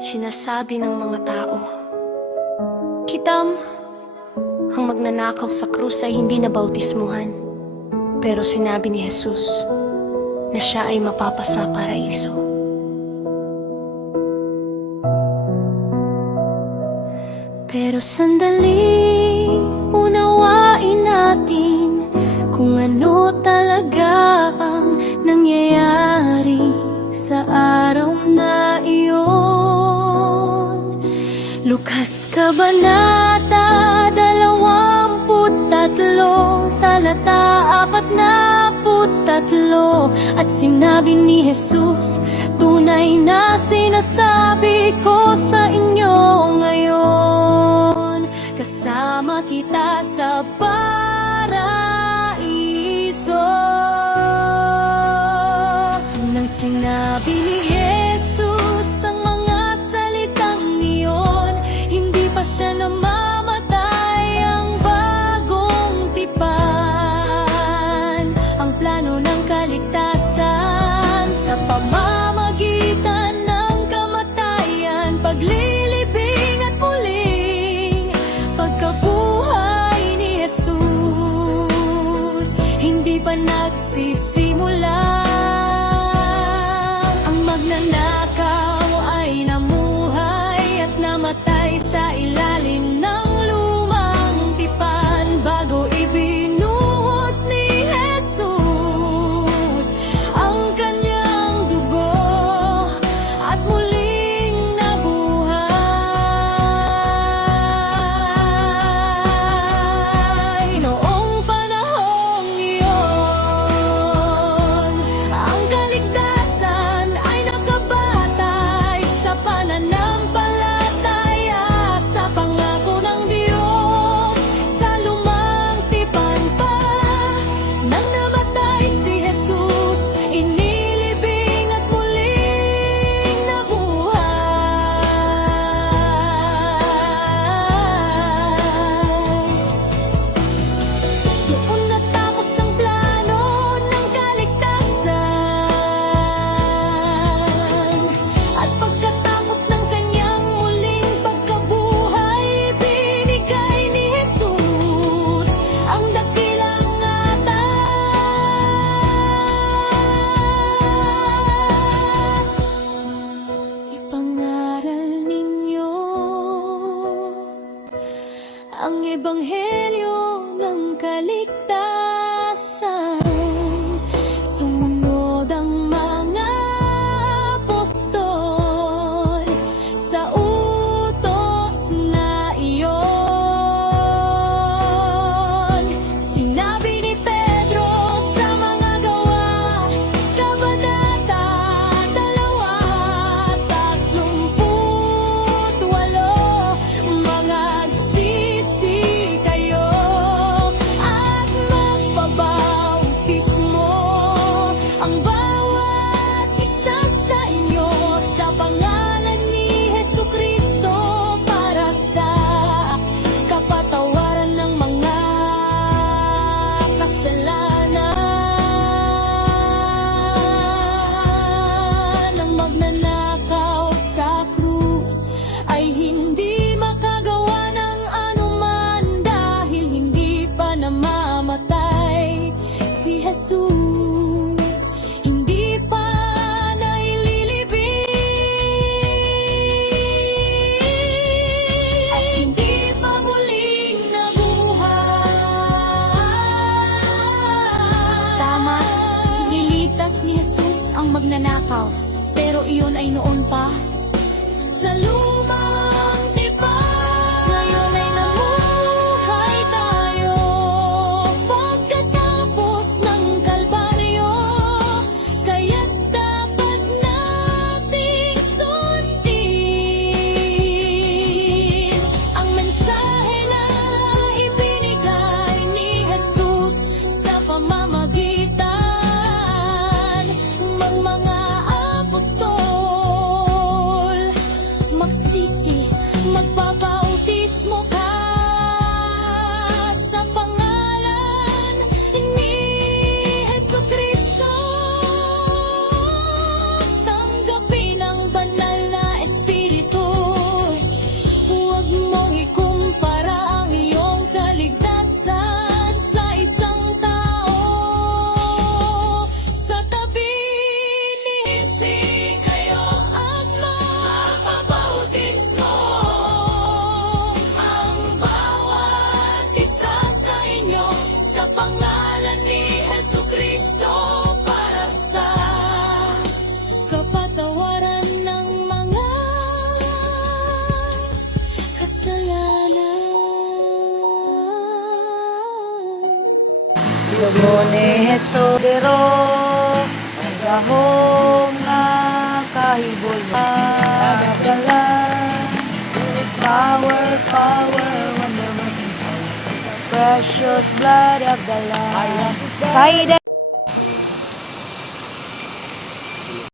Sinasabi ng mga tao, Kitam, ang magnanakaw sa krus ay hindi nabautismuhan. Pero sinabi ni Jesus na siya ay mapapasa paraiso. Pero sandali, unawain natin kung ano talaga ang nangyayari sa araw na iyon. Lukas Kabanata 23, talata 43. At sinabi ni Jesus, tunay na sinasabi ko sa inyo ngayon, kasama kita sa paraiso. Nang sinabi ni Jesus ang mga salitang iyon, hindi pa siya namamatay, ang bagong tipan, ang plano ng kaligtasan sa pamamagitan ng kamatayan, paglilibing at muling pagkabuhay ni Jesus. Hindi pa nagsisimula, ang magnanakaw ay namuhay at namatay sa ilalim ng lumang tipan bago ibinuhos ni Jesus ang kanyang dugo at muling nabuhay. Noong panahong iyon, ang kaligtasan ay nakabatay sa pananampalataya sa pangako ng Diyos. Sa lumang tipan pa nang namatay si Jesus, inilibing at muling nabuhay. Doon natapos ang plano ng kaligtasan, at pagkatapos ng kanyang muling pagkabuhay, binigay ni Jesus ang dakilang atas. Ipangaral ninyo ang ebanghelyo ng kaligtasan. Sumunod ang mga apostol sa utos na iyon. Sinabi ni Pedro sa mga Gawa, Kabanata 2:38, magsisi kayo at magpabautismo, ang bawat isa sa inyo, sa pangalan ni Jesucristo para sa kapatawaran ng mga kasalanan. Ang magnanakaw sa krus ay hindi makagawa ng anuman dahil hindi pa namamatay si Jesus, hindi pa naililibing, at hindi pa muling nabuhay. Tama, nilitas ni Jesus ang magnanakaw, pero iyon ay noon pa sa lumang tipan. Ngayon ay namuhay tayo pagkatapos ng Kalbaryo, kaya't dapat nating sundin ang mensahe na ibinigay ni Jesus sa pamamagitan ng mga apostol. Magsisi So, Pero gahong na kahibol madagala. There is power, power, wonder working power, precious blood of the Lamb. Kay